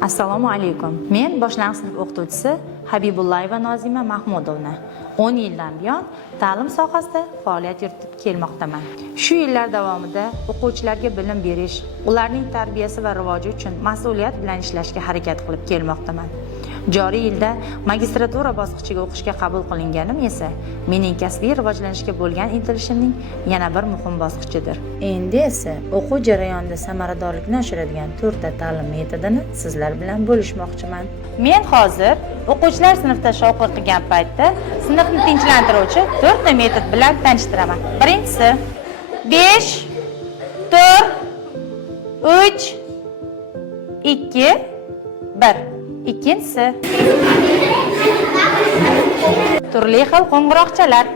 Assalomu alaykum. Men boshlang'ich sinf o'qituvchisi Habibullayeva Nozima Mahmudovna. 10 yildan buyon ta'lim sohasida faoliyat yuritib kelmoqdaman. Shu yillar davomida o'quvchilarga bilim berish, ularning tarbiyasi va rivoji uchun mas'uliyat bilan ishlashga harakat qilib kelmoqdaman. Joriy yilda magistratura bosqichiga o'qishga qabul qilinganim esa mening kasbiy rivojlanishga bo'lgan intilishimning yana bir muhim bosqichidir. Endi esa o'quv jarayonida samaradorlikni oshiradigan 4 ta ta'lim metodini sizlar bilan bo'lishmoqchiman. Men hozir o'quvchilar sinfda shovqin qilgan paytda sinfni tinchlantiruvchi 4 ta metod bilan tanishtiraman. Birinchisi 5 4 3 2 1. Ikkinchisi turli xil qo'ng'iroqchalar.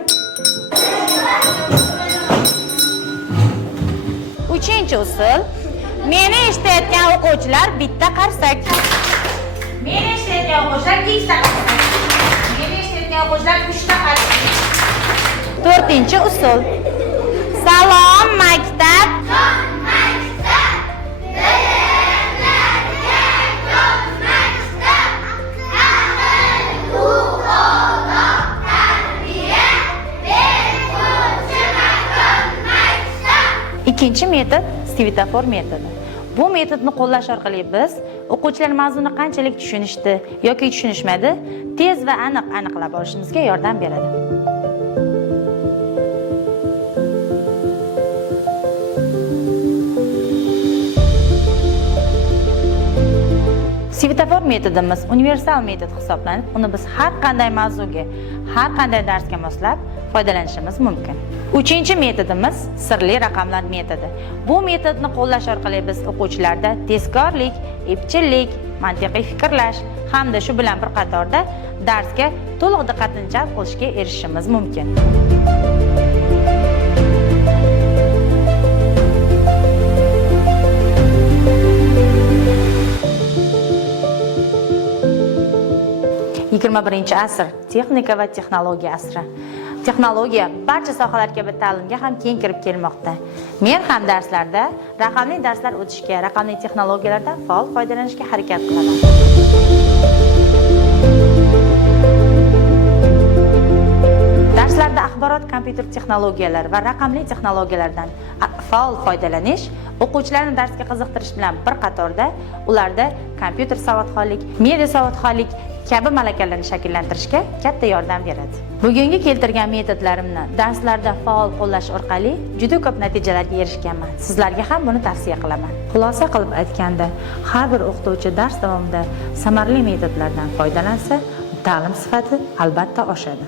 Uchinchi usul meni eshitayotgan o'quvchilar bitta qarsak. Meni eshitayotgan o'quvchilar ikkita qarsak. Meni eshitayotgan o'quvchilar 3 ta qarsak. To'rtinchi usul salom maktab. Ikkinchi metod svetofor metodi. Bu metodni qo'llash orqali biz o'quvchilar mavzuni qanchalik tushunishdi yoki tushunishmadi, tez va aniq aniqlab olishimizga yordam beradi. Svetofor metodimiz universal metod hisoblanib, uni biz har qanday mavzuga, har qanday darsga moslab foydalanishimiz mumkin. Uchinchi metodimiz sirli raqamlar metodi. Bu metodni qo'llash orqali biz o'quvchilarda tezkorlik, epchillik, mantiqiy fikrlash hamda shu bilan bir qatorda darsga to'liq diqqatni jalb qilishga erishishimiz mumkin. XXI asr texnika va texnologiya asri. Texnologiya barcha sohalar kabi ta'limga ham keng kirib kelmoqda. Men ham darslarda raqamli darslar o'tishga, raqamli texnologiyalardan faol foydalanishga harakat qilaman. Darslarda axborot kompyuter texnologiyalari va raqamli texnologiyalardan faol foydalanish o'quvchilarni darsga qiziqtirish bilan bir qatorda ularda kompyuter savodxonlik, media savodxonlik kabi malakalarni shakllantirishga katta yordam beradi. Bugungi keltirgan metodlarimni darslarda faol qo'llash orqali juda ko'p natijalarga erishganman. Sizlarga ham buni tavsiya qilaman. Xulosa qilib aytganda, har bir o'qituvchi dars davomida samarali metodlardan foydalansa, ta'lim sifati albatta oshadi.